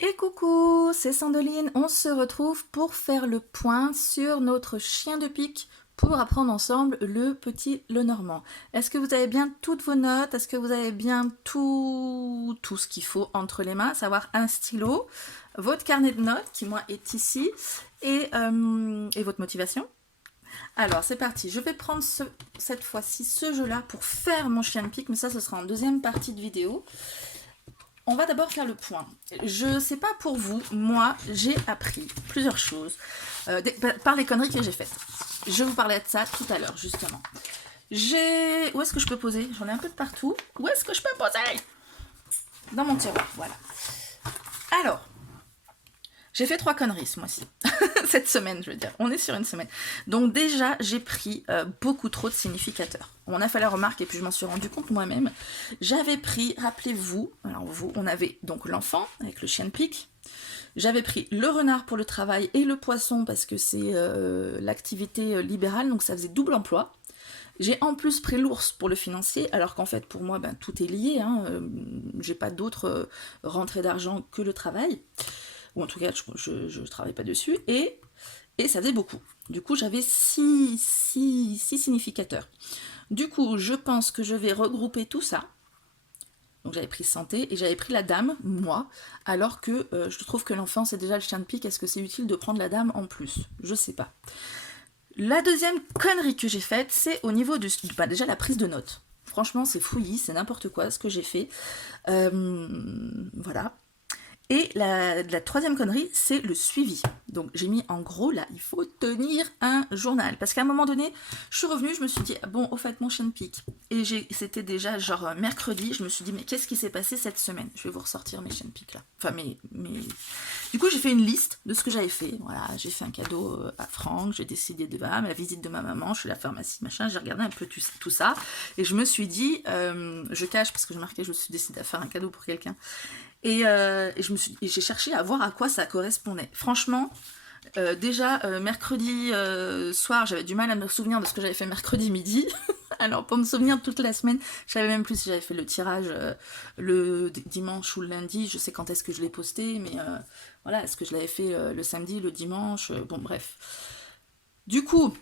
Et coucou, c'est Sandoline, on se retrouve pour faire le point sur notre chien de pique pour apprendre ensemble le petit Lenormand. Est-ce que vous avez bien toutes vos notes? Est-ce que vous avez bien tout ce qu'il faut entre les mains, à savoir un stylo, votre carnet de notes qui moi est ici et votre motivation? Alors c'est parti, je vais prendre cette fois-ci ce jeu-là pour faire mon chien de pique, mais ça ce sera en deuxième partie de vidéo. On va d'abord faire le point. Je sais pas pour vous, moi j'ai appris plusieurs choses par les conneries que j'ai faites. Je vous parlais de ça tout à l'heure justement. Où est-ce que je peux poser? J'en ai un peu de partout. Où est-ce que je peux poser? Dans mon tiroir, voilà. Alors, j'ai fait 3 conneries ce mois-ci. Cette semaine, je veux dire. On est sur une semaine. Donc déjà, j'ai pris beaucoup trop de significateurs. On a fait la remarque et puis je m'en suis rendu compte moi-même. J'avais pris, rappelez-vous, alors vous, on avait donc l'enfant avec le chien de pique. J'avais pris le renard pour le travail et le poisson parce que c'est l'activité libérale, donc ça faisait double emploi. J'ai en plus pris l'ours pour le financier, alors qu'en fait pour moi ben, tout est lié, hein. J'ai pas d'autre rentrée d'argent que le travail, ou en tout cas je travaille pas dessus, et ça faisait beaucoup. Du coup j'avais six significateurs. Du coup je pense que je vais regrouper tout ça. Donc j'avais pris santé et j'avais pris la dame, moi, alors que je trouve que l'enfant c'est déjà le chien de pique, est-ce que c'est utile de prendre la dame en plus? Je sais pas. La deuxième connerie que j'ai faite, c'est au niveau de... Bah déjà la prise de notes. Franchement, c'est fouillis, c'est n'importe quoi ce que j'ai fait. Voilà. Et la troisième connerie, c'est le suivi. Donc j'ai mis en gros là, il faut tenir un journal. Parce qu'à un moment donné, je suis revenue, je me suis dit, bon, au fait, mon chien de pique. Et c'était déjà genre mercredi, je me suis dit, mais qu'est-ce qui s'est passé cette semaine? Je vais vous ressortir mes chiens de pique là. Enfin, Du coup, j'ai fait une liste de ce que j'avais fait. Voilà, j'ai fait un cadeau à Franck, j'ai décidé de la visite de ma maman, je suis à la pharmacie, machin, j'ai regardé un peu tout ça. Et je me suis dit, je cache parce que je marquais, je me suis décidé à faire un cadeau pour quelqu'un. Et j'ai cherché à voir à quoi ça correspondait. Franchement, déjà mercredi soir, j'avais du mal à me souvenir de ce que j'avais fait mercredi midi. Alors pour me souvenir de toute la semaine, je savais même plus si j'avais fait le tirage le dimanche ou le lundi. Je sais quand est-ce que je l'ai posté, mais voilà, est-ce que je l'avais fait le samedi, le dimanche, bon bref. Du coup,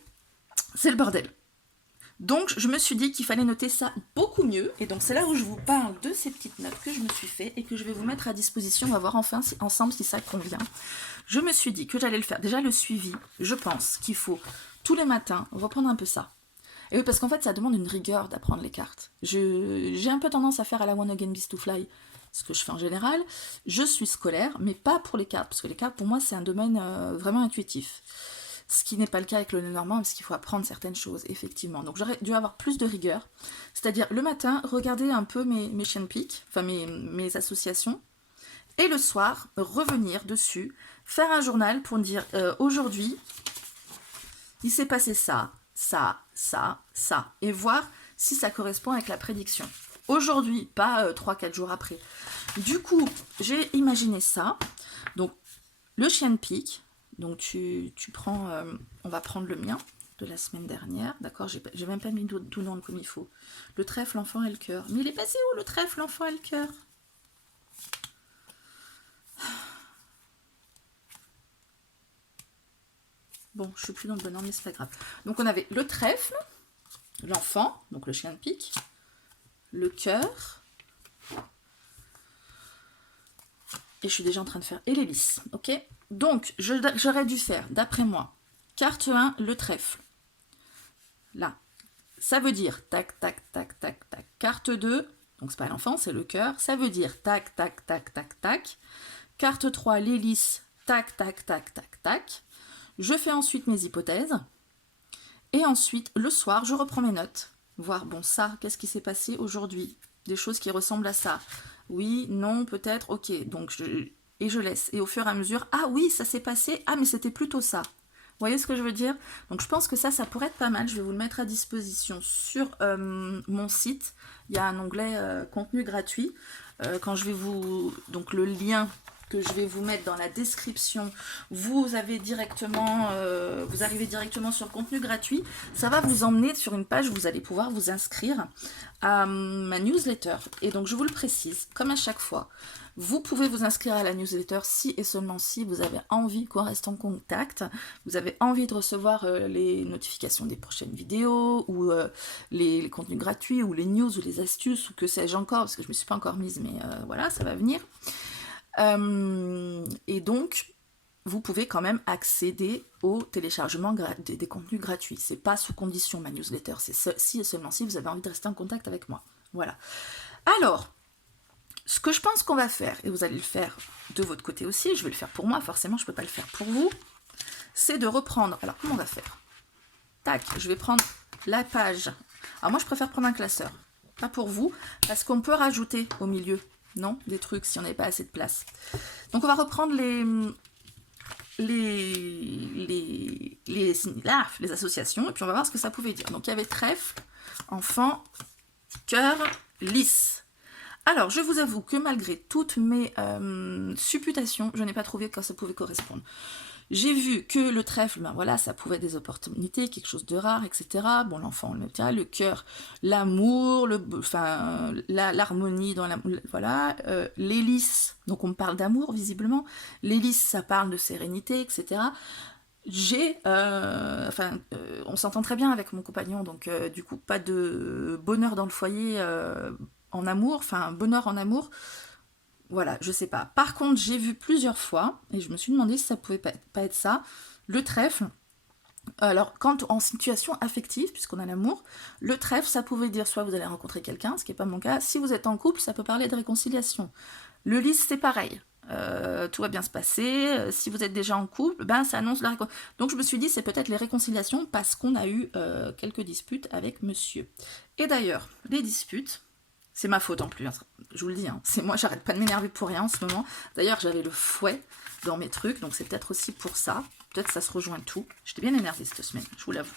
c'est le bordel. Donc je me suis dit qu'il fallait noter ça beaucoup mieux, et donc c'est là où je vous parle de ces petites notes que je me suis fait et que je vais vous mettre à disposition. On va voir enfin ensemble si ça convient. Je me suis dit que j'allais le faire. Déjà le suivi, je pense qu'il faut tous les matins reprendre un peu ça. Et oui, parce qu'en fait ça demande une rigueur d'apprendre les cartes. J'ai un peu tendance à faire à la One Again Beast to Fly, ce que je fais en général. Je suis scolaire, mais pas pour les cartes, parce que les cartes pour moi c'est un domaine vraiment intuitif. Ce qui n'est pas le cas avec le Lenormand, parce qu'il faut apprendre certaines choses, effectivement. Donc j'aurais dû avoir plus de rigueur. C'est-à-dire, le matin, regarder un peu mes chiens de pique, enfin mes associations, et le soir, revenir dessus, faire un journal pour dire, aujourd'hui, il s'est passé ça, ça, ça, ça, et voir si ça correspond avec la prédiction. Aujourd'hui, pas 3-4 jours après. Du coup, j'ai imaginé ça. Donc, le chien de pique, donc tu prends, on va prendre le mien de la semaine dernière, d'accord, j'ai même pas mis tout nom comme il faut. Le trèfle, l'enfant et le cœur. Mais il est passé où le trèfle, l'enfant et le cœur? Bon, je suis plus dans le bon ordre, mais c'est pas grave. Donc on avait le trèfle, l'enfant, donc le chien de pique, le cœur, et je suis déjà en train de faire, et l'hélice, ok? Donc j'aurais dû faire, d'après moi, carte 1, le trèfle. Là, ça veut dire tac, tac, tac, tac, tac. Carte 2, donc c'est pas l'enfant, c'est le cœur, ça veut dire tac, tac, tac, tac, tac. Carte 3, l'hélice, tac, tac, tac, tac, tac. Je fais ensuite mes hypothèses. Et ensuite, le soir, je reprends mes notes. Voir, bon, ça, qu'est-ce qui s'est passé aujourd'hui? Des choses qui ressemblent à ça. Oui, non, peut-être, ok. Donc, et je laisse. Et au fur et à mesure, ah oui, ça s'est passé, ah mais c'était plutôt ça. Vous voyez ce que je veux dire? Donc je pense que ça pourrait être pas mal. Je vais vous le mettre à disposition sur mon site. Il y a un onglet contenu gratuit. Quand je vais vous... Donc le lien que je vais vous mettre dans la description, vous arrivez directement sur le contenu gratuit. Ça va vous emmener sur une page où vous allez pouvoir vous inscrire à ma newsletter. Et donc je vous le précise, comme à chaque fois, vous pouvez vous inscrire à la newsletter si et seulement si vous avez envie qu'on reste en contact, vous avez envie de recevoir les notifications des prochaines vidéos, ou les contenus gratuits, ou les news, ou les astuces, ou que sais-je encore, parce que je ne me suis pas encore mise, mais voilà, ça va venir. Et donc, vous pouvez quand même accéder au téléchargement des contenus gratuits. C'est pas sous condition ma newsletter, c'est si et seulement si vous avez envie de rester en contact avec moi. Voilà. Alors, ce que je pense qu'on va faire, et vous allez le faire de votre côté aussi, je vais le faire pour moi, forcément je ne peux pas le faire pour vous, c'est de reprendre. Alors comment on va faire? Tac, je vais prendre la page. Alors moi je préfère prendre un classeur, pas pour vous, parce qu'on peut rajouter au milieu, non, des trucs si on n'avait pas assez de place. Donc on va reprendre les associations, et puis on va voir ce que ça pouvait dire. Donc il y avait trèfle, enfant, cœur, lys. Alors, je vous avoue que malgré toutes mes supputations, je n'ai pas trouvé que ça pouvait correspondre. J'ai vu que le trèfle, ben voilà, ça pouvait être des opportunités, quelque chose de rare, etc. Bon, l'enfant, le cœur, l'amour, l'harmonie dans la... Voilà, les lys, donc on me parle d'amour, visiblement. Les lys, ça parle de sérénité, etc. On s'entend très bien avec mon compagnon, donc du coup, pas de bonheur dans le foyer... en amour, enfin bonheur en amour, voilà, je sais pas. Par contre, j'ai vu plusieurs fois, et je me suis demandé si ça pouvait pas être ça, le trèfle. Alors, quand en situation affective, puisqu'on a l'amour, le trèfle, ça pouvait dire soit vous allez rencontrer quelqu'un, ce qui n'est pas mon cas, si vous êtes en couple, ça peut parler de réconciliation. Le lys, c'est pareil. Tout va bien se passer, si vous êtes déjà en couple, ben ça annonce la réconciliation. Donc je me suis dit, c'est peut-être les réconciliations, parce qu'on a eu quelques disputes avec monsieur. Et d'ailleurs, les disputes... C'est ma faute en plus, je vous le dis, hein. C'est moi, j'arrête pas de m'énerver pour rien en ce moment. D'ailleurs, j'avais le fouet dans mes trucs, donc c'est peut-être aussi pour ça. Peut-être que ça se rejoint tout. J'étais bien énervée cette semaine, je vous l'avoue.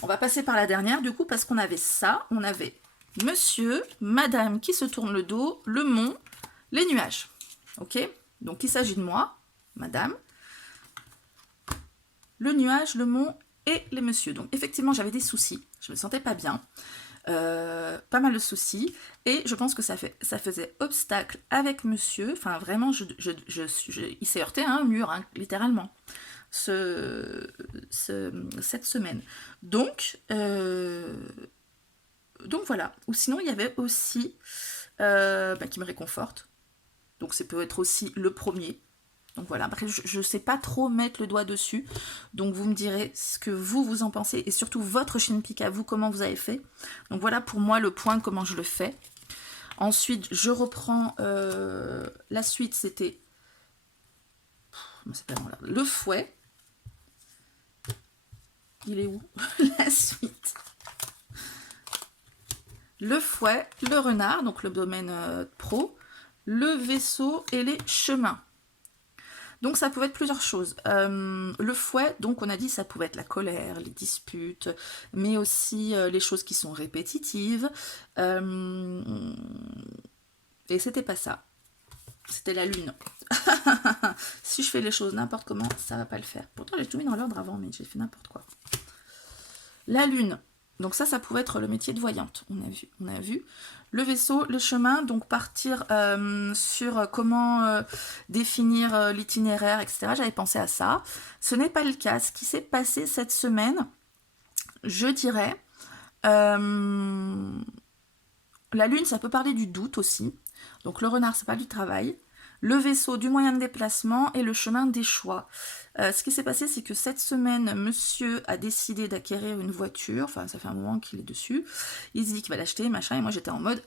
On va passer par la dernière, du coup, parce qu'on avait ça. On avait monsieur, madame qui se tourne le dos, le mont, les nuages. Ok? Donc, il s'agit de moi, madame, le nuage, le mont et les messieurs. Donc, effectivement, j'avais des soucis. Je me sentais pas bien. Pas mal de soucis, et je pense que ça faisait obstacle avec monsieur, enfin vraiment il s'est heurté à un mur, hein, littéralement, cette semaine. Donc voilà. Ou sinon il y avait aussi qui me réconforte, donc ça peut être aussi le premier. Donc voilà, après je ne sais pas trop mettre le doigt dessus, donc vous me direz ce que vous en pensez, et surtout votre Shinpik à vous, comment vous avez fait. Donc voilà pour moi le point, comment je le fais. Ensuite, je reprends la suite, c'était le fouet. Il est où? La suite. Le fouet, le renard, donc le domaine pro, le vaisseau et les chemins. Donc ça pouvait être plusieurs choses. Le fouet, donc on a dit ça pouvait être la colère, les disputes, mais aussi les choses qui sont répétitives. Et c'était pas ça. C'était la lune. Si je fais les choses n'importe comment, ça va pas le faire. Pourtant j'ai tout mis dans l'ordre avant, mais j'ai fait n'importe quoi. La lune. Donc ça pouvait être le métier de voyante, on a vu. Le vaisseau, le chemin, donc partir sur comment définir l'itinéraire, etc. J'avais pensé à ça. Ce n'est pas le cas. Ce qui s'est passé cette semaine, je dirais, la lune, ça peut parler du doute aussi. Donc le renard, ça parle du travail. Le vaisseau, du moyen de déplacement, et le chemin, des choix. Ce qui s'est passé, c'est que cette semaine, monsieur a décidé d'acquérir une voiture. Enfin, ça fait un moment qu'il est dessus. Il se dit qu'il va l'acheter, machin. Et moi, j'étais en mode,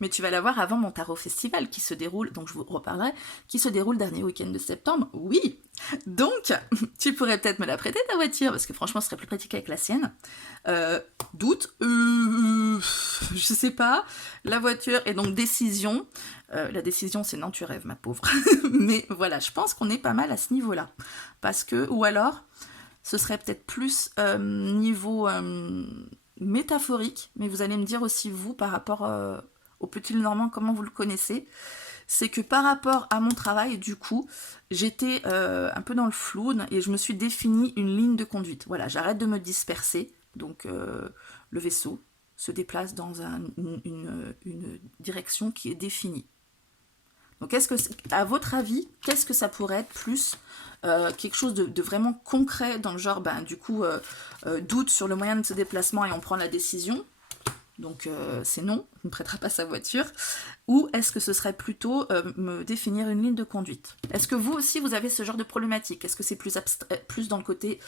mais tu vas l'avoir avant mon tarot festival qui se déroule, donc je vous reparlerai, qui se déroule dernier week-end de septembre. Oui. Donc, tu pourrais peut-être me la prêter, ta voiture, parce que franchement, ce serait plus pratique avec la sienne. Doute, je sais pas. La voiture, et donc décision. La décision, c'est non, tu rêves, ma pauvre. Mais voilà, je pense qu'on est pas mal à ce niveau-là. Parce que, ou alors, ce serait peut-être plus niveau métaphorique, mais vous allez me dire aussi, vous, par rapport au petit Normand, comment vous le connaissez. c'est que par rapport à mon travail, du coup, j'étais un peu dans le flou et je me suis défini une ligne de conduite. Voilà, j'arrête de me disperser, donc le vaisseau se déplace dans une direction qui est définie. Donc, à votre avis, qu'est-ce que ça pourrait être plus quelque chose de vraiment concret dans le genre, du coup, doute sur le moyen de ce déplacement et on prend la décision. Donc, c'est non, on ne prêtera pas sa voiture. Ou est-ce que ce serait plutôt me définir une ligne de conduite? Est-ce que vous aussi, vous avez ce genre de problématique? Est-ce que c'est plus abstrait, plus dans le côté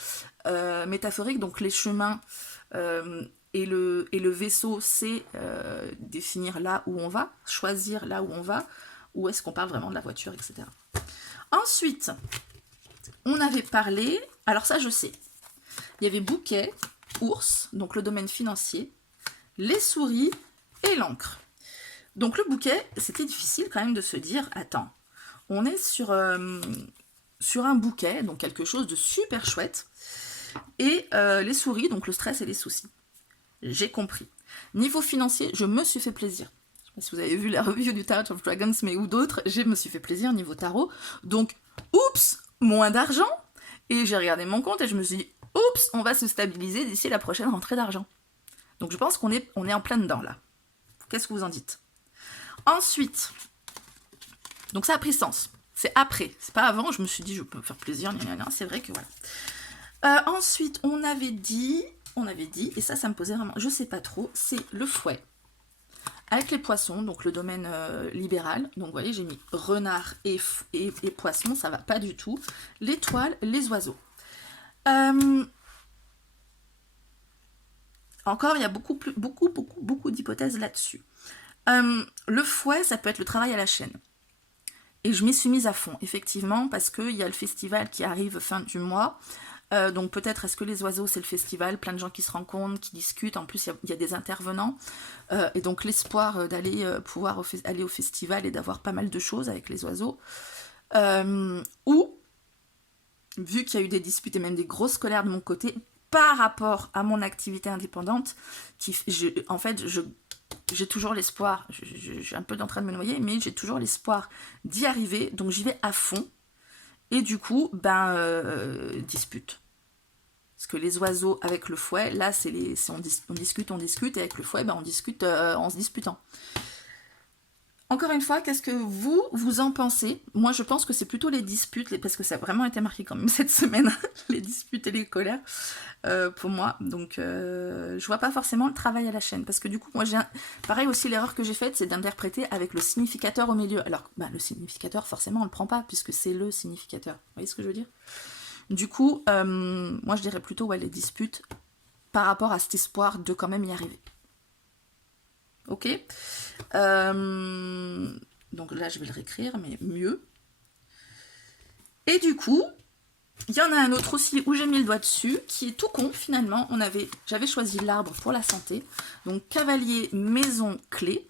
métaphorique, donc les chemins et le vaisseau, c'est définir là où on va, choisir là où on va, ou est-ce qu'on parle vraiment de la voiture, etc. Ensuite, on avait parlé, alors ça je sais, il y avait bouquet, ours, donc le domaine financier, les souris et l'encre. Donc le bouquet, c'était difficile quand même de se dire, attends, on est sur un bouquet, donc quelque chose de super chouette, et les souris, donc le stress et les soucis. J'ai compris. Niveau financier, je me suis fait plaisir. Je sais pas si vous avez vu la review du Tarot of Dragons, mais ou d'autres, je me suis fait plaisir niveau tarot. Donc, oups, moins d'argent. Et j'ai regardé mon compte et je me suis dit, oups, on va se stabiliser d'ici la prochaine rentrée d'argent. Donc je pense qu'on est en plein dedans là. Qu'est-ce que vous en dites? Ensuite, donc ça a pris sens. C'est après, c'est pas avant, je me suis dit, je peux me faire plaisir, c'est vrai que voilà. Ensuite, on avait dit, et ça me posait vraiment, je sais pas trop, c'est le fouet. Avec les poissons, donc le domaine libéral, donc vous voyez, j'ai mis renard et poisson, ça va pas du tout. L'étoile, les oiseaux. Encore, il y a beaucoup d'hypothèses là-dessus. Le fouet, ça peut être le travail à la chaîne. Et je m'y suis mise à fond, effectivement, parce qu'il y a le festival qui arrive fin du mois. Donc peut-être est-ce que les oiseaux c'est le festival, plein de gens qui se rencontrent, qui discutent, en plus il y a des intervenants, et donc l'espoir d'aller pouvoir aller au festival et d'avoir pas mal de choses avec les oiseaux, ou vu qu'il y a eu des disputes et même des grosses colères de mon côté par rapport à mon activité indépendante, en fait j'ai toujours l'espoir, je suis un peu en train de me noyer, mais j'ai toujours l'espoir d'y arriver, donc j'y vais à fond. Et du coup, dispute. Parce que les oiseaux avec le fouet, là, on discute, et avec le fouet, on discute en se disputant. Encore une fois, qu'est-ce que vous en pensez? Moi, je pense que c'est plutôt les disputes, parce que ça a vraiment été marqué quand même cette semaine, les disputes et les colères, pour moi. Donc, je vois pas forcément le travail à la chaîne, parce que du coup, moi, pareil aussi, l'erreur que j'ai faite, c'est d'interpréter avec le significateur au milieu. Alors, le significateur, forcément, on le prend pas, puisque c'est le significateur. Vous voyez ce que je veux dire? Du coup, moi, je dirais plutôt les disputes par rapport à cet espoir de quand même y arriver. Ok, donc là je vais le réécrire, mais mieux. Et du coup, il y en a un autre aussi où j'ai mis le doigt dessus, qui est tout con finalement. J'avais choisi l'arbre pour la santé. Donc cavalier, maison, clé.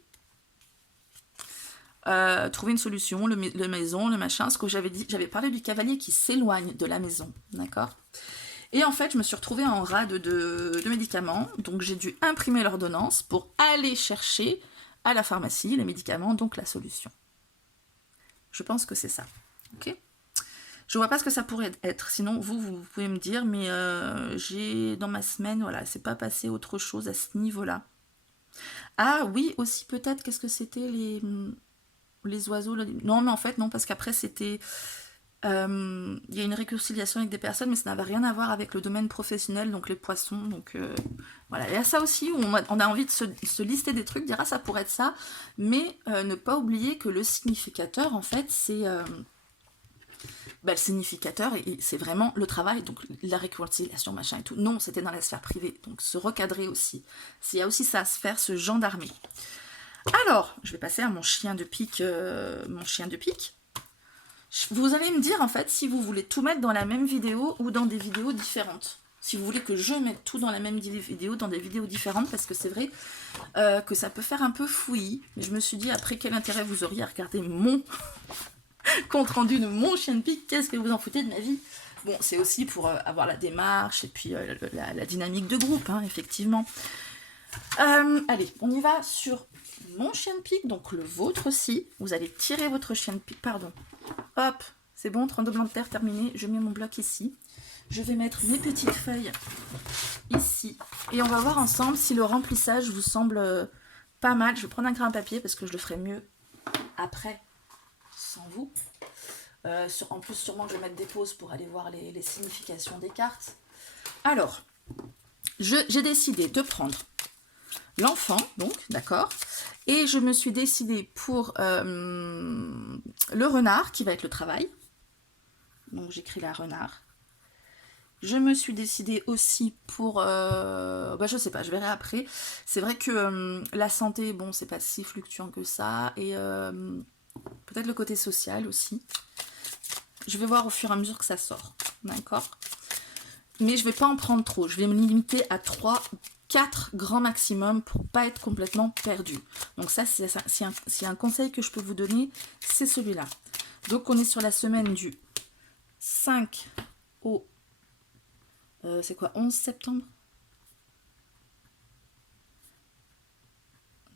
Trouver une solution, le maison, le machin. Ce que j'avais parlé du cavalier qui s'éloigne de la maison, d'accord? Et en fait, je me suis retrouvée en rade de médicaments, donc j'ai dû imprimer l'ordonnance pour aller chercher à la pharmacie les médicaments, donc la solution. Je pense que c'est ça, ok? Je vois pas ce que ça pourrait être, sinon vous pouvez me dire, mais j'ai dans ma semaine, voilà, c'est pas passé autre chose à ce niveau-là. Ah oui, aussi peut-être, qu'est-ce que c'était les oiseaux? Non, mais en fait, non, parce qu'après c'était... il y a une réconciliation avec des personnes, mais ça n'avait rien à voir avec le domaine professionnel, donc les poissons. Donc voilà, il y a ça aussi où on a envie de se lister des trucs, dire ça pourrait être ça, mais ne pas oublier que le significateur, en fait, c'est le significateur, et c'est vraiment le travail, donc la réconciliation, machin et tout. Non, c'était dans la sphère privée, donc se recadrer aussi. Il y a aussi ça à se faire, se gendarmer. Alors, je vais passer à mon chien de pique. Vous allez me dire en fait si vous voulez tout mettre dans la même vidéo ou dans des vidéos différentes. Si vous voulez que je mette tout dans la même vidéo, dans des vidéos différentes, parce que c'est vrai que ça peut faire un peu fouillis. Mais je me suis dit, après, quel intérêt vous auriez à regarder mon compte rendu de mon chien de pique? Qu'est-ce que vous en foutez de ma vie? Bon, c'est aussi pour avoir la démarche et puis la dynamique de groupe, hein, effectivement. Allez, on y va sur mon chien de pique, donc le vôtre aussi. Vous allez tirer votre chien de pique, pardon. Hop, c'est bon, tremblement de terre terminé. Je mets mon bloc ici. Je vais mettre mes petites feuilles ici. Et on va voir ensemble si le remplissage vous semble pas mal. Je vais prendre un grain à papier parce que je le ferai mieux après, sans vous. En plus, sûrement que je vais mettre des pauses pour aller voir les significations des cartes. Alors, j'ai décidé de prendre l'enfant, donc, d'accord. Et je me suis décidée pour le renard, qui va être le travail. Donc, j'écris la renard. Je me suis décidée aussi pour... je sais pas, je verrai après. C'est vrai que la santé, bon, c'est pas si fluctuant que ça. Et peut-être le côté social aussi. Je vais voir au fur et à mesure que ça sort. D'accord ? Mais je vais pas en prendre trop. Je vais me limiter à 4 grands maximum pour pas être complètement perdu. Donc ça, c'est un conseil que je peux vous donner, c'est celui-là. Donc on est sur la semaine du 5 au... c'est quoi, 11 septembre?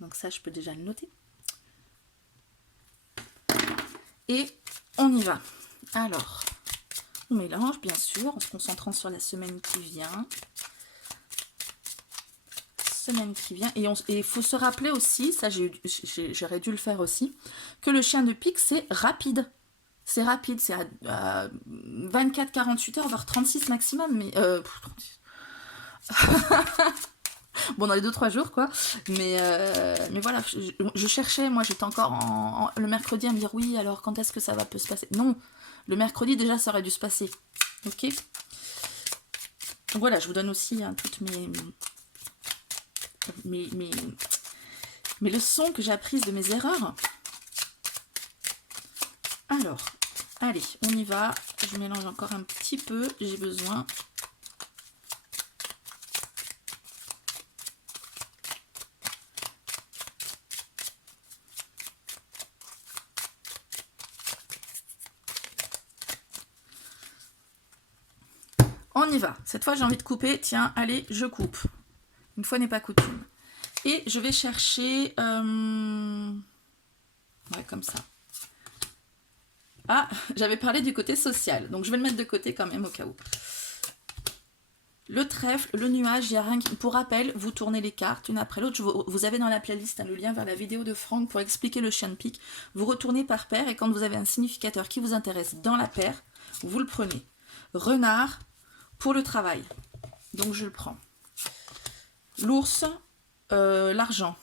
Donc ça, je peux déjà le noter. Et on y va. Alors, on mélange, bien sûr, en se concentrant sur la semaine qui vient. Semaine qui vient. Et il faut se rappeler aussi, ça j'aurais dû le faire aussi, que le chien de pique, c'est rapide. C'est rapide, c'est à 24-48 heures, voire 36 maximum. Mais bon, dans les 2-3 jours, quoi. Mais voilà, je cherchais, moi j'étais encore le mercredi à me dire oui, alors quand est-ce que ça va se passer? Non, le mercredi déjà ça aurait dû se passer. Ok. Donc voilà, je vous donne aussi toutes mes leçons que j'ai apprises de mes erreurs. Alors, allez, on y va. Je mélange encore un petit peu, j'ai besoin. On y va. Cette fois, j'ai envie de couper. Tiens, allez, je coupe. Une fois n'est pas coutume. Et je vais chercher... ouais, comme ça. Ah, j'avais parlé du côté social. Donc, je vais le mettre de côté quand même au cas où. Le trèfle, le nuage, il n'y a rien qui... Pour rappel, vous tournez les cartes une après l'autre. Vous avez dans la playlist le lien vers la vidéo de Franck pour expliquer le chien de pique. Vous retournez par paire et quand vous avez un significateur qui vous intéresse dans la paire, vous le prenez. Renard, pour le travail. Donc, je le prends. L'ours, l'argent.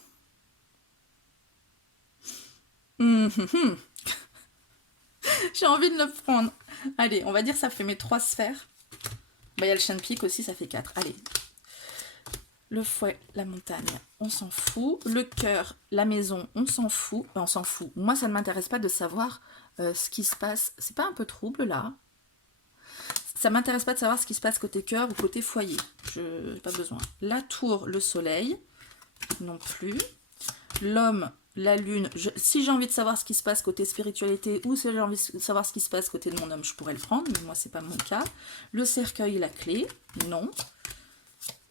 J'ai envie de le prendre. Allez, on va dire ça fait mes 3 sphères. Il y a le chien de pique aussi, ça fait 4. Allez. Le fouet, la montagne, on s'en fout. Le cœur, la maison, on s'en fout. On s'en fout. Moi, ça ne m'intéresse pas de savoir ce qui se passe. C'est pas un peu trouble, là? Ça m'intéresse pas de savoir ce qui se passe côté cœur ou côté foyer. Je n'ai pas besoin. La tour, le soleil, non plus. L'homme, la lune. Si j'ai envie de savoir ce qui se passe côté spiritualité ou si j'ai envie de savoir ce qui se passe côté de mon homme, je pourrais le prendre, mais moi, c'est pas mon cas. Le cercueil, la clé, non.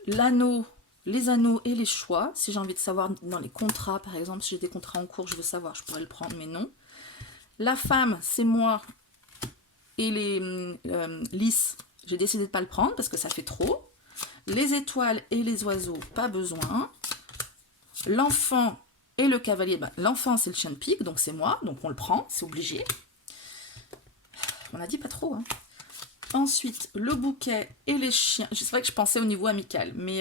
L'anneau, les anneaux et les choix. Si j'ai envie de savoir dans les contrats, par exemple, si j'ai des contrats en cours, je veux savoir, je pourrais le prendre, mais non. La femme, c'est moi. Et les lys, j'ai décidé de ne pas le prendre parce que ça fait trop. Les étoiles et les oiseaux, pas besoin. L'enfant et le cavalier, l'enfant c'est le chien de pique, donc c'est moi, donc on le prend, c'est obligé. On a dit pas trop, hein. Ensuite, le bouquet et les chiens. C'est vrai que je pensais au niveau amical, mais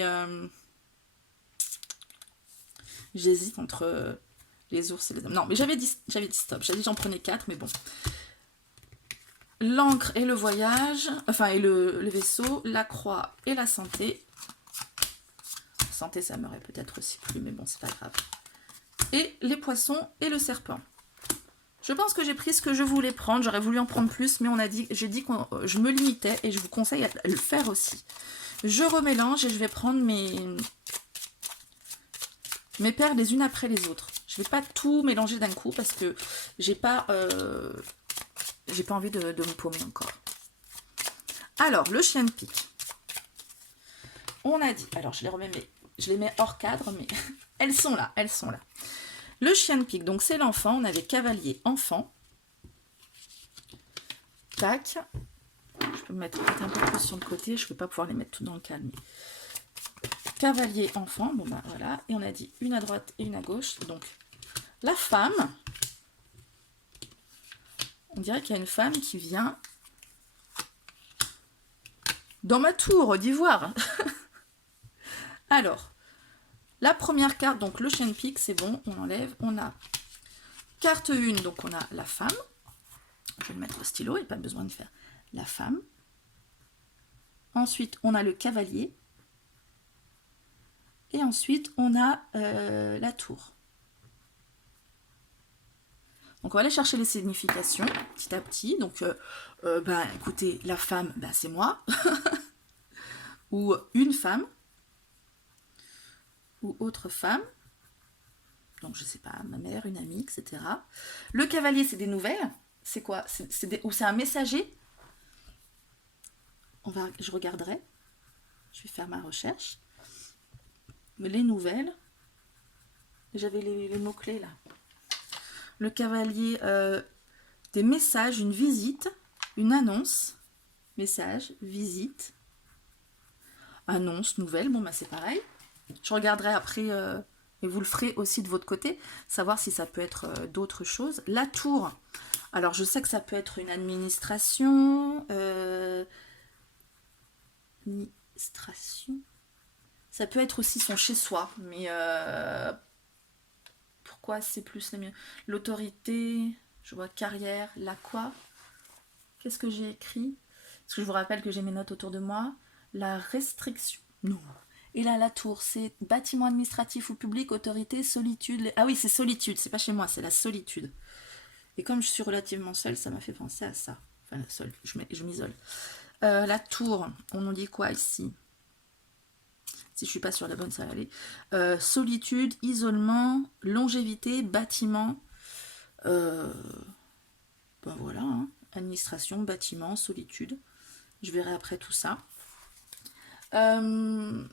j'hésite entre les ours et les hommes. Non, mais j'avais dit stop, j'avais dit j'en prenais 4, mais bon. L'encre et le voyage, enfin, et le vaisseau, la croix et la santé. Santé, ça m'aurait peut-être aussi plu, mais bon, c'est pas grave. Et les poissons et le serpent. Je pense que j'ai pris ce que je voulais prendre. J'aurais voulu en prendre plus, mais j'ai dit que je me limitais et je vous conseille à le faire aussi. Je remélange et je vais prendre mes paires les unes après les autres. Je vais pas tout mélanger d'un coup parce que j'ai pas envie de me paumer encore. Alors, le chien de pique. On a dit, alors je les remets mes je les mets hors cadre, mais elles sont là, elles sont là. Le chien de pique, donc c'est l'enfant. On avait cavalier, enfant. Tac. Je peux me mettre peut-être un peu plus sur le côté. Je ne vais pas pouvoir les mettre tout dans le calme. Cavalier, enfant. Bon, bah voilà. Et on a dit une à droite et une à gauche. Donc, la femme. On dirait qu'il y a une femme qui vient dans ma tour d'ivoire. Alors, la première carte, donc le chien de pique, c'est bon, on enlève. On a carte 1, donc on a la femme. Je vais le mettre au stylo, il n'y a pas besoin de faire la femme. Ensuite, on a le cavalier. Et ensuite, on a la tour. Donc, on va aller chercher les significations petit à petit. Donc, écoutez, la femme, c'est moi. Ou une femme. Ou autre femme. Donc, je sais pas, ma mère, une amie, etc. Le cavalier, c'est des nouvelles. C'est quoi? Ou c'est un messager? Je regarderai. Je vais faire ma recherche. Les nouvelles. J'avais les mots-clés là. Le cavalier, des messages, une visite, une annonce. Message, visite, annonce, nouvelle. Bon, c'est pareil. Je regarderai après, et vous le ferez aussi de votre côté, savoir si ça peut être d'autres choses. La tour. Alors, je sais que ça peut être une administration. Administration. Ça peut être aussi son chez-soi, mais pourquoi c'est plus le mieux? L'autorité, je vois carrière, la quoi? Qu'est-ce que j'ai écrit? Parce que je vous rappelle que j'ai mes notes autour de moi. La restriction. Non. Et là, la tour, c'est bâtiment administratif ou public, autorité, solitude. Ah oui, c'est solitude, c'est pas chez moi, c'est la solitude. Et comme je suis relativement seule, ça m'a fait penser à ça. Enfin, seule, je m'isole. La tour, on nous dit quoi ici? Si je suis pas sur la bonne, ça va aller. Solitude, isolement, longévité, bâtiment. Voilà, hein. Administration, bâtiment, solitude. Je verrai après tout ça. Je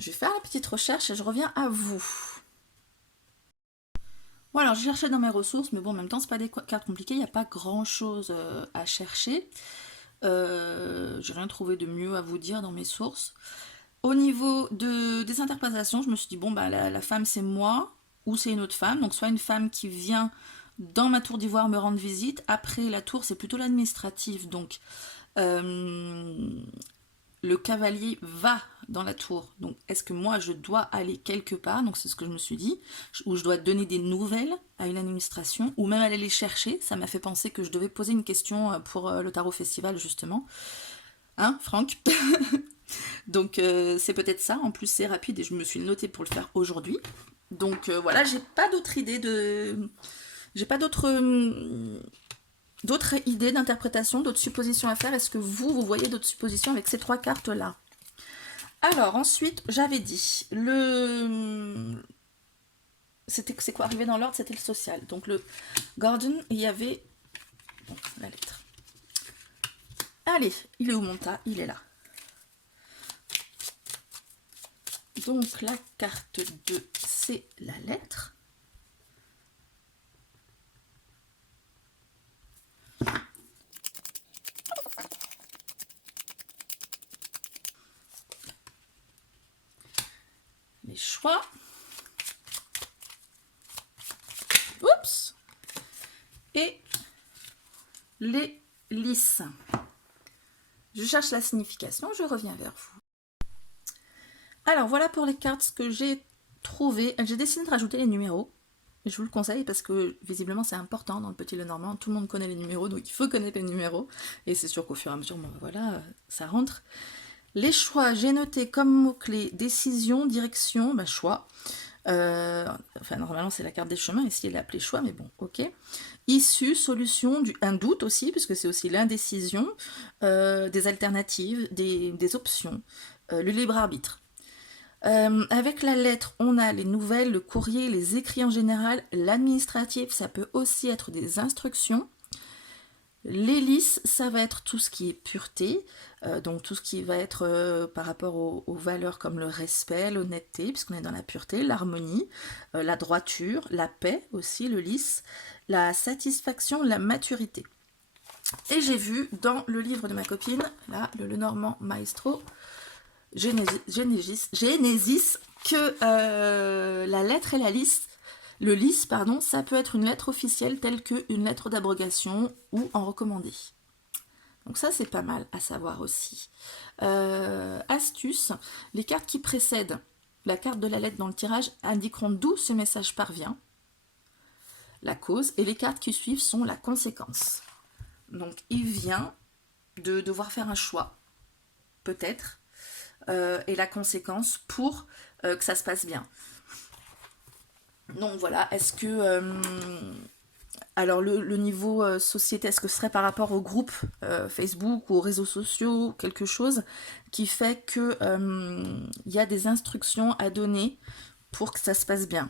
vais faire la petite recherche et je reviens à vous. Bon, alors, je cherchais dans mes ressources, mais bon, en même temps, c'est pas des cartes compliquées, il n'y a pas grand-chose à chercher. J'ai rien trouvé de mieux à vous dire dans mes sources. Au niveau des interprétations, je me suis dit, bon, la femme, c'est moi, ou c'est une autre femme. Donc, soit une femme qui vient dans ma tour d'ivoire me rendre visite. Après, la tour, c'est plutôt l'administratif. Donc, le cavalier va dans la tour. Donc, est-ce que moi, je dois aller quelque part? Donc, c'est ce que je me suis dit. Ou je dois donner des nouvelles à une administration, ou même aller les chercher. Ça m'a fait penser que je devais poser une question pour le Tarot Festival, justement. Hein, Franck? Donc, c'est peut-être ça. En plus, c'est rapide et je me suis notée pour le faire aujourd'hui. Donc, voilà, j'ai pas d'autre idée de... J'ai pas d'autres idées d'interprétation, d'autres suppositions à faire. Est-ce que vous voyez d'autres suppositions avec ces trois cartes-là? Alors, ensuite, j'avais dit, c'est quoi arrivé dans l'ordre? C'était le social. Donc, le Gordon, il y avait... Bon, la lettre. Allez, il est où mon tas? Il est là. Donc, la carte 2, c'est la lettre. Les choix. Oups. Et les lisses. Je cherche la signification, je reviens vers vous. Alors, voilà pour les cartes que j'ai trouvées. J'ai décidé de rajouter les numéros. Je vous le conseille parce que visiblement c'est important dans le Petit Lenormand. Tout le monde connaît les numéros, donc il faut connaître les numéros. Et c'est sûr qu'au fur et à mesure, voilà, ça rentre. Les choix, j'ai noté comme mots-clés décision, direction, choix. Enfin, normalement, c'est la carte des chemins. Ici, elle est appelée choix, mais bon, ok. Issue, solution, un doute aussi, puisque c'est aussi l'indécision, des alternatives, des options, le libre arbitre. Avec la lettre, on a les nouvelles, le courrier, les écrits en général, l'administratif, ça peut aussi être des instructions. Les lys, ça va être tout ce qui est pureté, donc tout ce qui va être par rapport aux valeurs comme le respect, l'honnêteté, puisqu'on est dans la pureté, l'harmonie, la droiture, la paix aussi, le lys, la satisfaction, la maturité. Et j'ai vu dans le livre de ma copine, là, le Lenormand Maestro, Genesis, que la lettre et la lys, le lys, pardon, ça peut être une lettre officielle telle qu'une lettre d'abrogation ou en recommandé. Donc ça, c'est pas mal à savoir aussi. Astuce, les cartes qui précèdent la carte de la lettre dans le tirage indiqueront d'où ce message parvient, la cause, et les cartes qui suivent sont la conséquence. Donc il vient de devoir faire un choix, peut-être, et la conséquence pour que ça se passe bien. Donc voilà, est-ce que... alors le niveau société, est-ce que ce serait par rapport au groupe Facebook ou aux réseaux sociaux, quelque chose qui fait que y a des instructions à donner pour que ça se passe bien,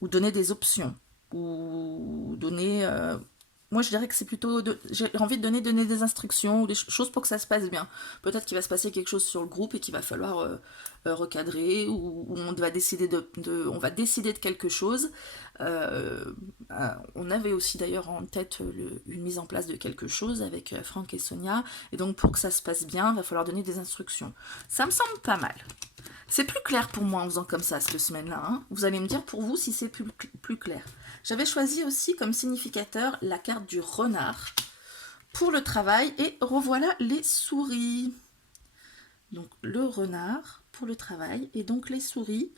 ou donner des options, ou donner... moi je dirais que c'est plutôt... j'ai envie de donner des instructions ou des choses pour que ça se passe bien. Peut-être qu'il va se passer quelque chose sur le groupe et qu'il va falloir recadrer, ou on va décider on va décider de quelque chose. On avait aussi d'ailleurs en tête une mise en place de quelque chose avec Franck et Sonia. Et donc pour que ça se passe bien, il va falloir donner des instructions. Ça me semble pas mal. C'est plus clair pour moi en faisant comme ça cette semaine-là. Hein. Vous allez me dire pour vous si c'est plus clair. J'avais choisi aussi comme significateur la carte du renard pour le travail. Et revoilà les souris. Donc le renard pour le travail et donc les souris.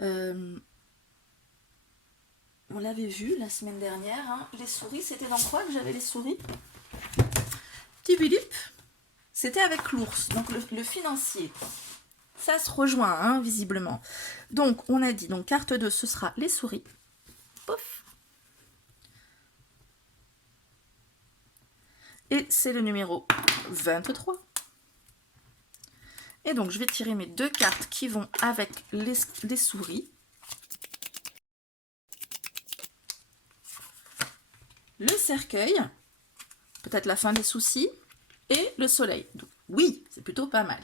On l'avait vu la semaine dernière. Hein. Les souris, c'était dans quoi que j'avais les souris? Tibilip. C'était avec l'ours, donc le financier. Ça se rejoint, hein, visiblement. Donc, on a dit, donc carte 2, ce sera les souris. Pouf. Et c'est le numéro 23. Et donc, je vais tirer mes deux cartes qui vont avec les souris. Le cercueil, peut-être la fin des soucis, et le soleil. Donc, oui, c'est plutôt pas mal.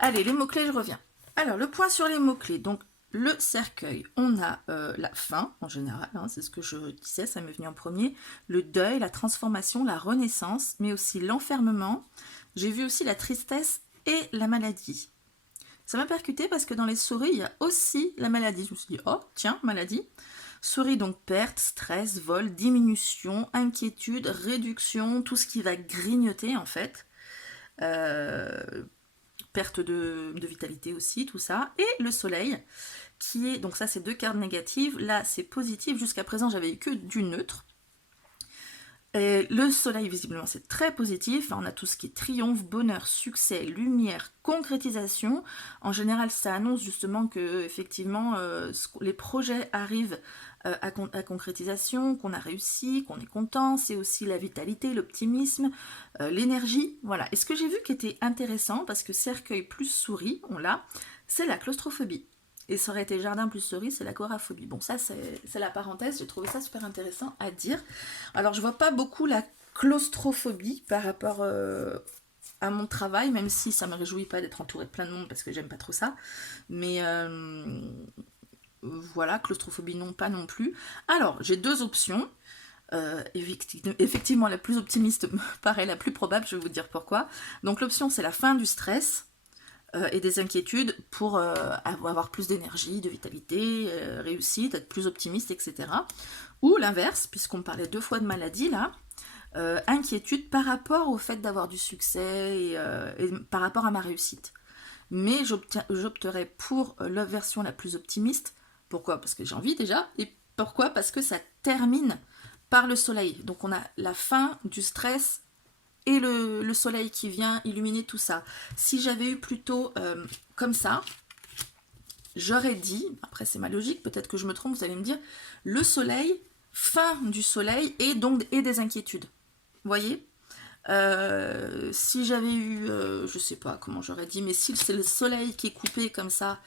Allez, les mots-clés, je reviens. Alors, le point sur les mots-clés. Donc, le cercueil, on a la fin, en général, hein, c'est ce que je disais, ça m'est venu en premier. Le deuil, la transformation, la renaissance, mais aussi l'enfermement. J'ai vu aussi la tristesse et la maladie. Ça m'a percuté parce que dans les souris, il y a aussi la maladie. Je me suis dit, oh, tiens, maladie. Souris, donc perte, stress, vol, diminution, inquiétude, réduction, tout ce qui va grignoter, en fait. Perte de vitalité aussi, tout ça. Et le soleil, qui est, donc ça c'est deux cartes négatives, là c'est positif, jusqu'à présent j'avais eu que du neutre. Et le soleil visiblement c'est très positif, on a tout ce qui est triomphe, bonheur, succès, lumière, concrétisation. En général ça annonce justement que effectivement les projets arrivent à concrétisation, qu'on a réussi, qu'on est content. C'est aussi la vitalité, l'optimisme, l'énergie, voilà. Et ce que j'ai vu qui était intéressant, parce que cercueil plus souris, on l'a, c'est la claustrophobie. Et ça aurait été jardin plus souris, c'est l'agoraphobie. Bon, ça, c'est la parenthèse. J'ai trouvé ça super intéressant à dire. Alors, je vois pas beaucoup la claustrophobie par rapport à mon travail, même si ça me réjouit pas d'être entourée de plein de monde parce que j'aime pas trop ça. Mais voilà, claustrophobie non, pas non plus. Alors, j'ai deux options. Effectivement, la plus optimiste me paraît la plus probable, je vais vous dire pourquoi. Donc, l'option, c'est la fin du stress. Et des inquiétudes pour avoir plus d'énergie, de vitalité, réussite, être plus optimiste, etc. Ou l'inverse, puisqu'on parlait deux fois de maladie là, inquiétude par rapport au fait d'avoir du succès et par rapport à ma réussite. Mais j'opterais pour la version la plus optimiste. Pourquoi? Parce que j'ai envie déjà. Et pourquoi? Parce que ça termine par le soleil. Donc on a la fin du stress et le soleil qui vient illuminer tout ça. Si j'avais eu plutôt comme ça, j'aurais dit, après c'est ma logique, peut-être que je me trompe, vous allez me dire, le soleil, fin du soleil et donc et des inquiétudes. Vous voyez si j'avais eu, je sais pas comment j'aurais dit, mais si c'est le soleil qui est coupé comme ça,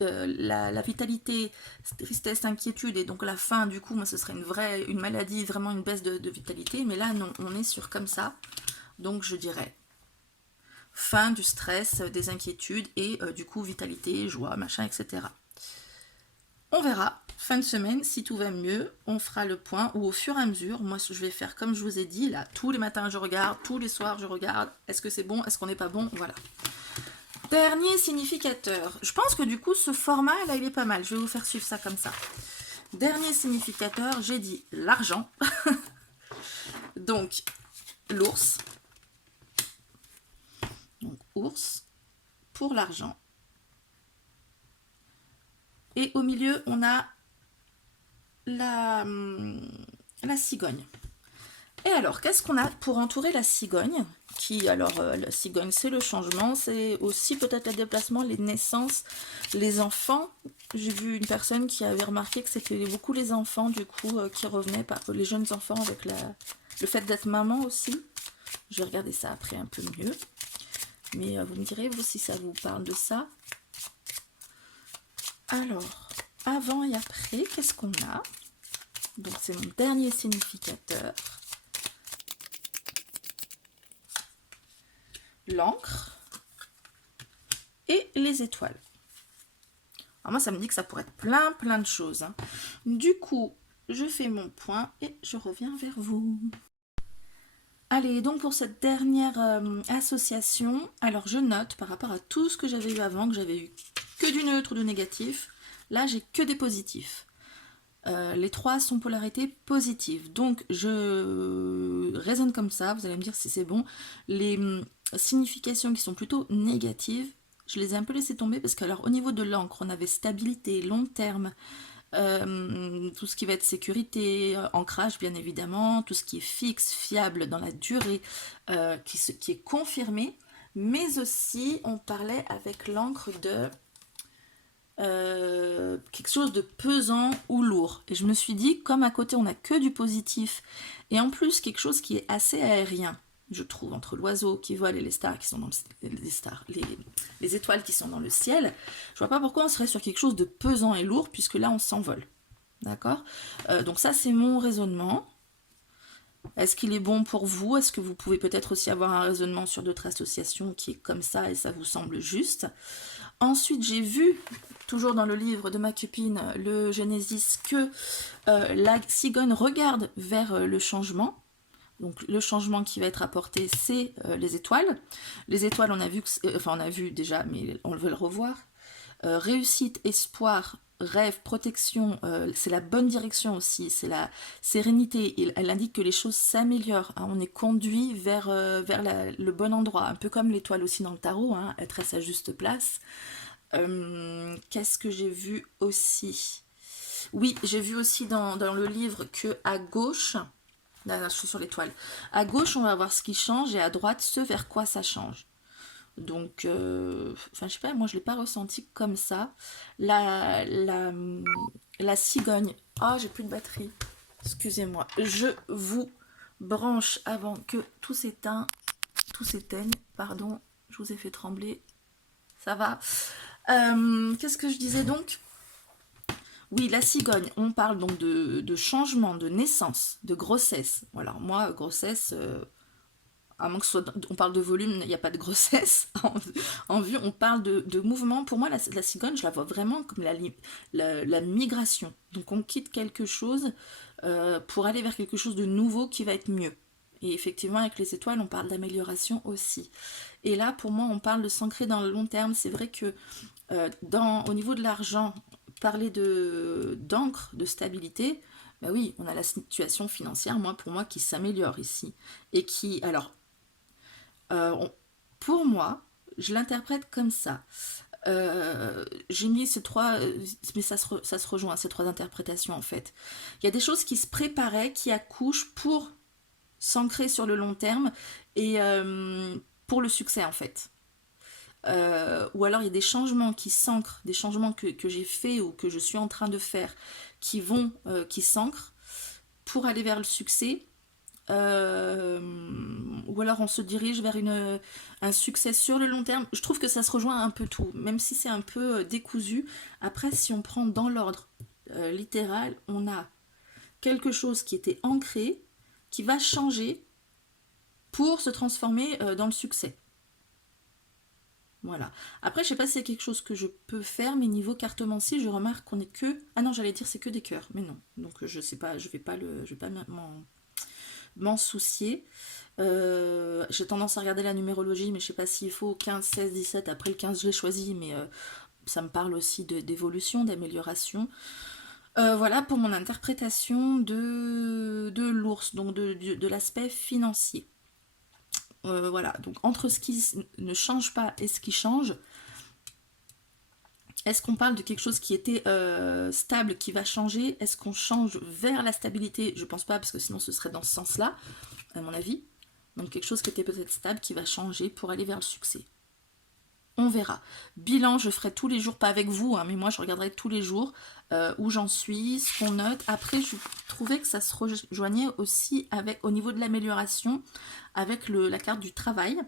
la vitalité, tristesse, inquiétude, et donc la faim, du coup, moi, ce serait une maladie, vraiment une baisse de vitalité. Mais là, non, on est sur comme ça. Donc, je dirais faim, du stress, des inquiétudes, et du coup, vitalité, joie, machin, etc. On verra, fin de semaine, si tout va mieux, on fera le point, ou au fur et à mesure. Moi, je vais faire comme je vous ai dit, là, tous les matins, je regarde, tous les soirs, je regarde. Est-ce que c'est bon? Est-ce qu'on n'est pas bon? Voilà. Dernier significateur. Je pense que du coup, ce format, là, il est pas mal. Je vais vous faire suivre ça comme ça. Dernier significateur, j'ai dit l'argent. Donc, l'ours. Donc, ours pour l'argent. Et au milieu, on a la cigogne. Et alors, qu'est-ce qu'on a pour entourer la cigogne? Qui, alors, la cigogne, c'est le changement, c'est aussi peut-être le déplacement, les naissances, les enfants. J'ai vu une personne qui avait remarqué que c'était beaucoup les enfants, du coup, qui revenaient, les jeunes enfants, avec le fait d'être maman aussi. Je vais regarder ça après un peu mieux. Mais vous me direz, vous, si ça vous parle de ça. Alors, avant et après, qu'est-ce qu'on a? Donc, c'est mon dernier significateur. L'encre et les étoiles. Alors moi, ça me dit que ça pourrait être plein de choses. Hein. Du coup, je fais mon point et je reviens vers vous. Allez, donc pour cette dernière association, alors je note par rapport à tout ce que j'avais eu avant, que j'avais eu que du neutre ou du négatif, là j'ai que des positifs. Les trois sont polarité positive. Donc je raisonne comme ça, vous allez me dire si c'est bon. Les significations qui sont plutôt négatives, je les ai un peu laissées tomber parce que alors au niveau de l'encre, on avait stabilité, long terme, tout ce qui va être sécurité, ancrage bien évidemment, tout ce qui est fixe, fiable dans la durée, qui est confirmé, mais aussi on parlait avec l'encre de quelque chose de pesant ou lourd. Et je me suis dit, comme à côté on n'a que du positif, et en plus quelque chose qui est assez aérien, je trouve, entre l'oiseau qui vole et les stars qui sont dans les étoiles qui sont dans le ciel, je vois pas pourquoi on serait sur quelque chose de pesant et lourd, puisque là on s'envole. D'accord? Donc ça c'est mon raisonnement. Est-ce qu'il est bon pour vous? Est-ce que vous pouvez peut-être aussi avoir un raisonnement sur d'autres associations qui est comme ça et ça vous semble juste? Ensuite, j'ai vu, toujours dans le livre de ma copine, le Genesis, que la cigogne regarde vers le changement. Donc le changement qui va être apporté, c'est les étoiles. Les étoiles, on a vu, on a vu déjà, mais on veut le revoir. Réussite, espoir, rêve, protection, c'est la bonne direction aussi, c'est la sérénité. Elle indique que les choses s'améliorent, hein, on est conduit vers le bon endroit, un peu comme l'étoile aussi dans le tarot, hein, être à sa juste place. Qu'est-ce que j'ai vu aussi? Oui, j'ai vu aussi dans le livre que à gauche, là, je suis sur l'étoile, à gauche on va voir ce qui change et à droite ce vers quoi ça change. Donc, enfin, je sais pas, moi je l'ai pas ressenti comme ça. La cigogne. Ah, j'ai plus de batterie. Excusez-moi. Je vous branche avant que tout s'éteigne. Pardon, je vous ai fait trembler. Ça va. Qu'est-ce que je disais donc? Oui, la cigogne, on parle donc de changement, de naissance, de grossesse. Alors moi, grossesse, à moins que on parle de volume, il n'y a pas de grossesse en vue, on parle de mouvement. Pour moi, la cigogne, je la vois vraiment comme la migration. Donc on quitte quelque chose pour aller vers quelque chose de nouveau qui va être mieux. Et effectivement, avec les étoiles, on parle d'amélioration aussi. Et là, pour moi, on parle de s'ancrer dans le long terme. C'est vrai que au niveau de l'argent, parler d'encre, de stabilité, ben oui, on a la situation financière, pour moi, qui s'améliore ici. Et qui, alors, pour moi, je l'interprète comme ça. J'ai mis ces trois, mais ça se rejoint, ces trois interprétations en fait. Il y a des choses qui se préparaient, qui accouchent pour s'ancrer sur le long terme et pour le succès en fait. Ou alors il y a des changements qui s'ancrent, des changements que j'ai fait ou que je suis en train de faire qui s'ancrent pour aller vers le succès. ou alors on se dirige vers un succès sur le long terme. Je trouve que ça se rejoint un peu tout, même si c'est un peu décousu. Après, si on prend dans l'ordre littéral, on a quelque chose qui était ancré, qui va changer pour se transformer dans le succès. Voilà. Après, je sais pas si c'est quelque chose que je peux faire, mais niveau cartomancie, je remarque qu'on est que... Ah non, j'allais dire c'est que des cœurs, mais non. Donc je sais pas, je vais pas m'en soucier. J'ai tendance à regarder la numérologie, mais je sais pas s'il faut 15, 16, 17. Après le 15, je l'ai choisi, mais ça me parle aussi d'évolution, d'amélioration. Voilà pour mon interprétation de l'ours, donc de l'aspect financier. Voilà, donc entre ce qui ne change pas et ce qui change, est-ce qu'on parle de quelque chose qui était stable, qui va changer? Est-ce qu'on change vers la stabilité? Je pense pas, parce que sinon ce serait dans ce sens-là, à mon avis. Donc quelque chose qui était peut-être stable, qui va changer pour aller vers le succès. On verra. Bilan, je ferai tous les jours, pas avec vous, hein, mais moi je regarderai tous les jours où j'en suis, ce qu'on note. Après, je trouvais que ça se rejoignait aussi avec, au niveau de l'amélioration, avec la carte du travail,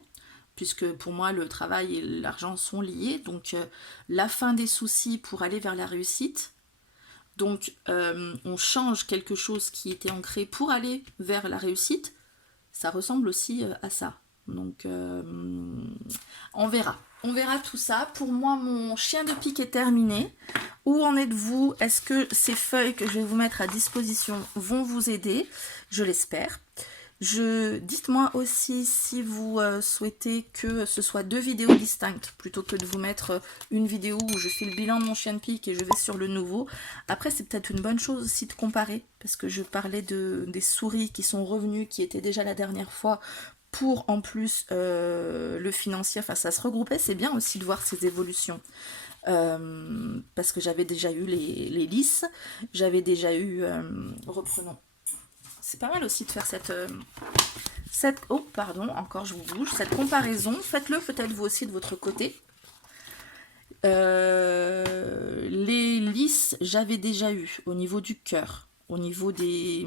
puisque pour moi le travail et l'argent sont liés. Donc la fin des soucis pour aller vers la réussite. Donc on change quelque chose qui était ancré pour aller vers la réussite. Ça ressemble aussi à ça. Donc on verra. On verra tout ça. Pour moi, mon chien de pique est terminé. Où en êtes-vous? Est-ce que ces feuilles que je vais vous mettre à disposition vont vous aider? Je l'espère. Dites-moi aussi si vous souhaitez que ce soit 2 vidéos distinctes, plutôt que de vous mettre une vidéo où je fais le bilan de mon chien de pique et je vais sur le nouveau. Après, c'est peut-être une bonne chose aussi de comparer, parce que je parlais des souris qui sont revenues, qui étaient déjà la dernière fois, pour en plus le financier, enfin ça se regroupait, c'est bien aussi de voir ces évolutions. Parce que j'avais déjà eu les lisses, j'avais déjà eu, reprenons, c'est pas mal aussi de faire oh pardon, encore je vous bouge, cette comparaison, faites-le peut-être vous aussi de votre côté. Les lisses, j'avais déjà eu au niveau du cœur, au niveau des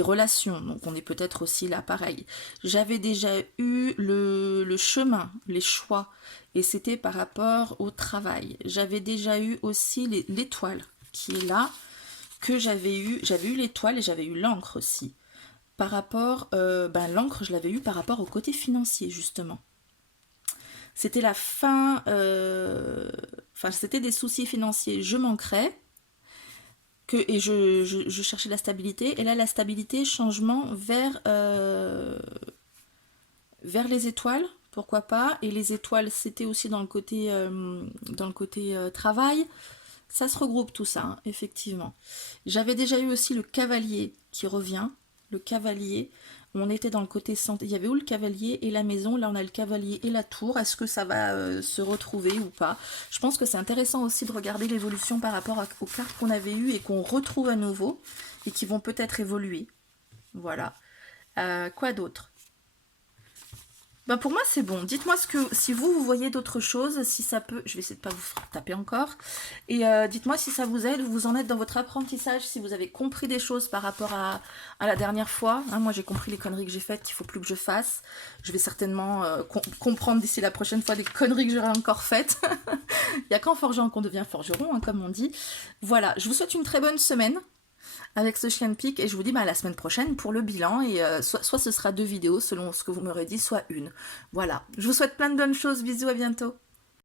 relations, donc on est peut-être aussi là pareil. J'avais déjà eu le chemin, les choix, et c'était par rapport au travail. J'avais déjà eu aussi l'étoile qui est là, que j'avais eu l'étoile et j'avais eu l'encre aussi. Par rapport, l'encre je l'avais eu par rapport au côté financier justement. C'était la fin, c'était des soucis financiers, je manquerais. Et je cherchais la stabilité, et là la stabilité, changement vers les étoiles, pourquoi pas, et les étoiles c'était aussi dans le côté travail, ça se regroupe tout ça, hein, effectivement. J'avais déjà eu aussi le cavalier qui revient, le cavalier, on était dans le côté santé, il y avait où le cavalier et la maison, là on a le cavalier et la tour, est-ce que ça va se retrouver ou pas? Je pense que c'est intéressant aussi de regarder l'évolution par rapport aux cartes qu'on avait eues et qu'on retrouve à nouveau, et qui vont peut-être évoluer. Voilà. Quoi d'autre? Ben pour moi c'est bon, dites-moi si vous voyez d'autres choses, si ça peut, je vais essayer de ne pas vous taper encore, et dites-moi si ça vous aide, où vous en êtes dans votre apprentissage, si vous avez compris des choses par rapport à la dernière fois, hein, moi j'ai compris les conneries que j'ai faites, qu'il ne faut plus que je fasse, je vais certainement comprendre d'ici la prochaine fois des conneries que j'aurai encore faites, il n'y a qu'en forgeant qu'on devient forgeron, hein, comme on dit. Voilà, je vous souhaite une très bonne semaine avec ce chien de pique, et je vous dis la semaine prochaine pour le bilan, et soit ce sera 2 vidéos selon ce que vous m'aurez dit, soit une. Voilà, je vous souhaite plein de bonnes choses, bisous, à bientôt.